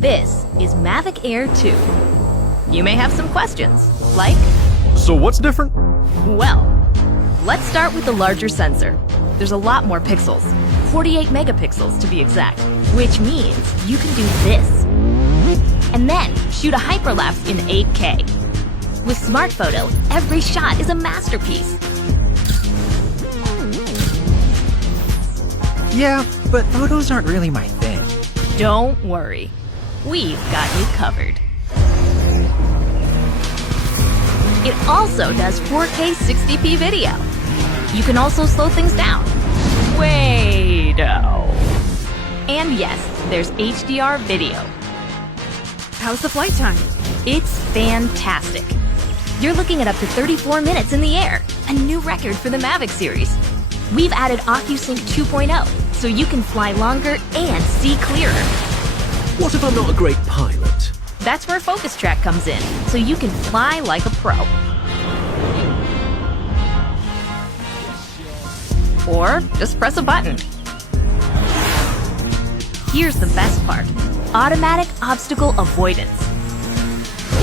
This is Mavic Air 2. You may have some questions, like, So what's different? well, let's start with the larger sensor. There's a lot more pixels, 48 megapixels to be exact, which means you can do this. And then shoot a hyperlapse in 8K. With Smart Photo, every shot is a masterpiece. Yeah, but photos aren't really my thing. Don't worry, we've got you covered. It also does 4K 60p video. You can also slow things down. Way-do. And yes, there's HDR video. How's the flight time? It's fantastic. You're looking at up to 34 minutes in the air, a new record for the Mavic series. We've added OcuSync 2.0, so you can fly longer and see clearer. What if I'm not a great pilot? That's where Focus Track comes in, so you can fly like a pro. Or just press a button. Here's the best part: automatic obstacle avoidance.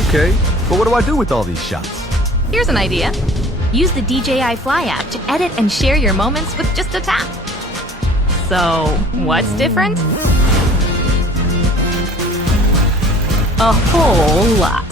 Okay, but what do I do with all these shots? Here's an idea. Use the DJI Fly app to edit and share your moments with just a tap. So, what's different? A whole lot.